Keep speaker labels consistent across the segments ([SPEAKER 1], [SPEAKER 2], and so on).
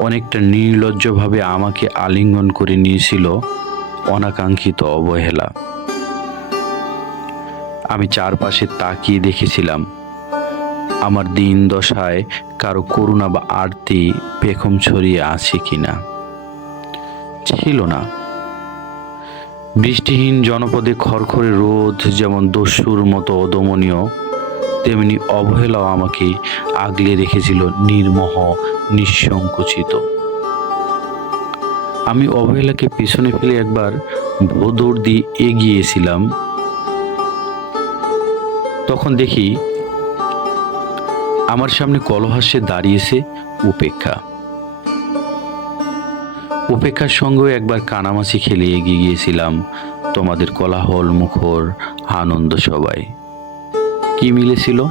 [SPEAKER 1] অনেকটা নির্লজ্জভাবে আমাকে আলিঙ্গন করে নিয়েছিল অনাকাঙ্ক্ষিত অবহেলা। আমি চারপাশে তাকিয়ে দেখেছিলাম। আমার দিন দশায় কারও করুণা বা আরতি পেখম ছড়িয়ে আছে কিনা। ছিল না। বৃষ্টিহীন জনপদে খড়খড়ে রোদ যেমন দস্যুর মতো অদমনীয় তেমনি অবহেলাও আমাকে আগলে রেখেছিল নির্মোহ, নিঃসংকুচিত। আমি অবহেলাকে পিছনে ফেলে একবার ভোদৌড় দিয়ে এগিয়েছিলাম তখন দেখি আমার সামনে কলহাসে দাঁড়িয়েছে উপেক্ষা। উপেক্ষার সঙ্গেও একবার কানামাছি খেলে এগিয়ে গিয়েছিলাম তোমাদের কোলাহল মুখর আনন্দ সবাই কি মিলেছিল?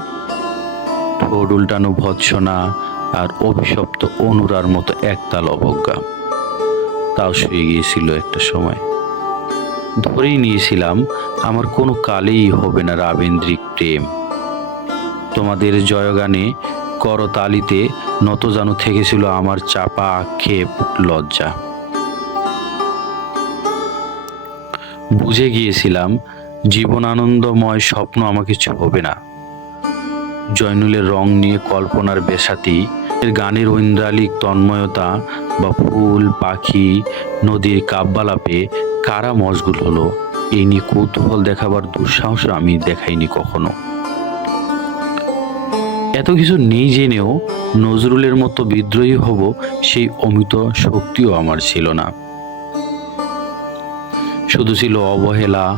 [SPEAKER 1] ঠোঁট উল্টানো ভৎসনা আর অভিশপ্ত অনুরার মতো একতাল অবজ্ঞা। তাও শুয়ে গিয়েছিল একটা সময়। ধরেই নিয়েছিলাম, আমার কোনো কালেই হবে না রাবেন্দ্রিক প্রেম। তোমাদের জয়গানে করতালিতে নতজানু থেকেছিল আমার চাপা আক্ষেপ লজ্জা। বুঝে গিয়েছিলাম জীবন আনন্দময় স্বপ্ন আমাকে ছোবে না। জয়নুলের রং নিয়ে কল্পনার বেসাতি, এর গানের ঐন্দ্রালিক তন্ময়তা বা ফুল, পাখি, নদীর কাব্যালাপে কারা মশগুল হলো এই নিয়ে কৌতূহল দেখাবার দুঃসাহস আমি দেখাইনি কখনো। এত কিছু নেই জেনেও নজরুলের মতো বিদ্রোহী হব সেই অমিত শক্তিও আমার ছিল না। শুধু ছিল অবহেলা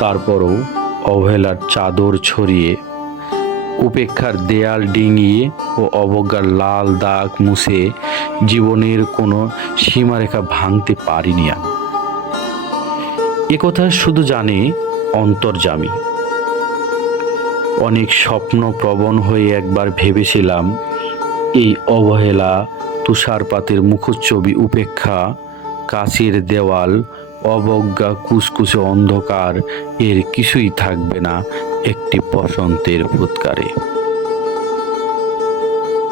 [SPEAKER 1] তারপরও অবহেলার চাদর ছড়িয়ে, উপেক্ষার দেয়াল ডিঙিয়ে ও অবজ্ঞার লাল দাগ মুছে জীবনের কোনো সীমারেখা ভাঙতে পারিনি আমি। একথা শুধু জানে অন্তর্জামী অনেক স্বপ্ন প্রবণ হয়ে একবার ভেবেছিলাম, এই অবহেলা তুষারপাতের মুখচ্ছবি উপেক্ষা কাছের দেওয়াল অবজ্ঞা কুসকুসে অন্ধকার, এর কিছুই থাকবে না একটি বসন্তের ফুৎকারে।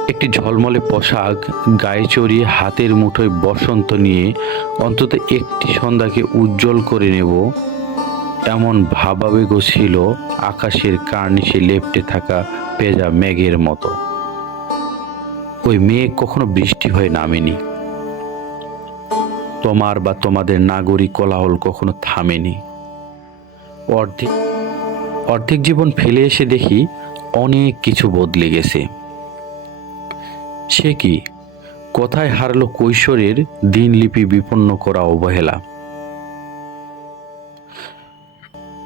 [SPEAKER 1] একটি ঝলমলে পোশাক, গায়ে চড়িয়ে হাতের মুঠোয় বসন্ত নিয়ে অন্তত একটি সন্ধ্যাকে উজ্জ্বল করে নেব, এমন ভাবাবেগও ছিল আকাশের কার্নিশে লেপ্টে থাকা পেজা মেঘের মতো। ওই মেঘ কখনো বৃষ্টি হয়ে নামেনি। তোমার বা তোমাদের নাগরিক কোলাহল কখনো থামেনি। অর্ধেক অর্ধেক জীবন ফেলে এসে দেখি অনেক কিছু বদলে গেছে। সে কি? কোথায় হারলো কৈশোরের দিনলিপি বিপন্ন করা অবহেলা?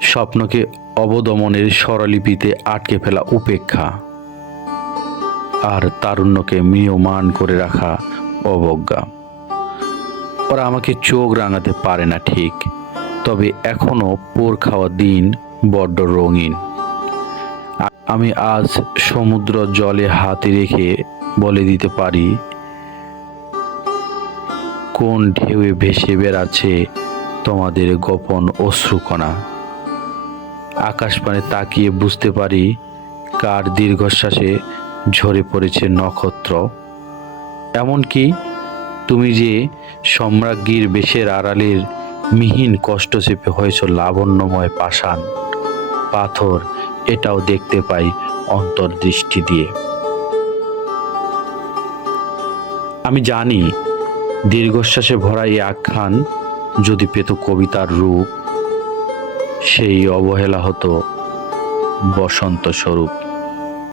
[SPEAKER 1] স্বপ্নকে অবদমনের স্বরলিপিতে আটকে ফেলা উপেক্ষা। আর তারুণ্যকে ম্রিয়মান করে রাখা অবজ্ঞা। ওরা আমাকে চোখ রাঙাতে পারে না ঠিক। তবে এখনও পোর খাওয়া দিন বড্ড রঙিন। আমি আজ সমুদ্র জলে হাতে রেখে বলে দিতে পারি, কোন ঢেউয়ে ভেসে বেড়াচ্ছে তোমাদের গোপন অশ্রুকণা। আকাশপানে তাকিয়ে বুঝতে পারি কার দীর্ঘশ্বাসে ঝরে পড়েছে নক্ষত্র। এমনকি তুমি যে সম্রাজ্ঞীর বেশের আড়ালের মিহিন কষ্ট চেপে হয়েছ লাবণ্যময় পাষাণ, পাথর এটাও দেখতে পাই অন্তর্দৃষ্টি দিয়ে। আমি জানি দীর্ঘশ্বাসে ভরা এই আখ্যান যদি পেত কবিতার রূপ, সেই অবহেলা হতো বসন্ত স্বরূপ।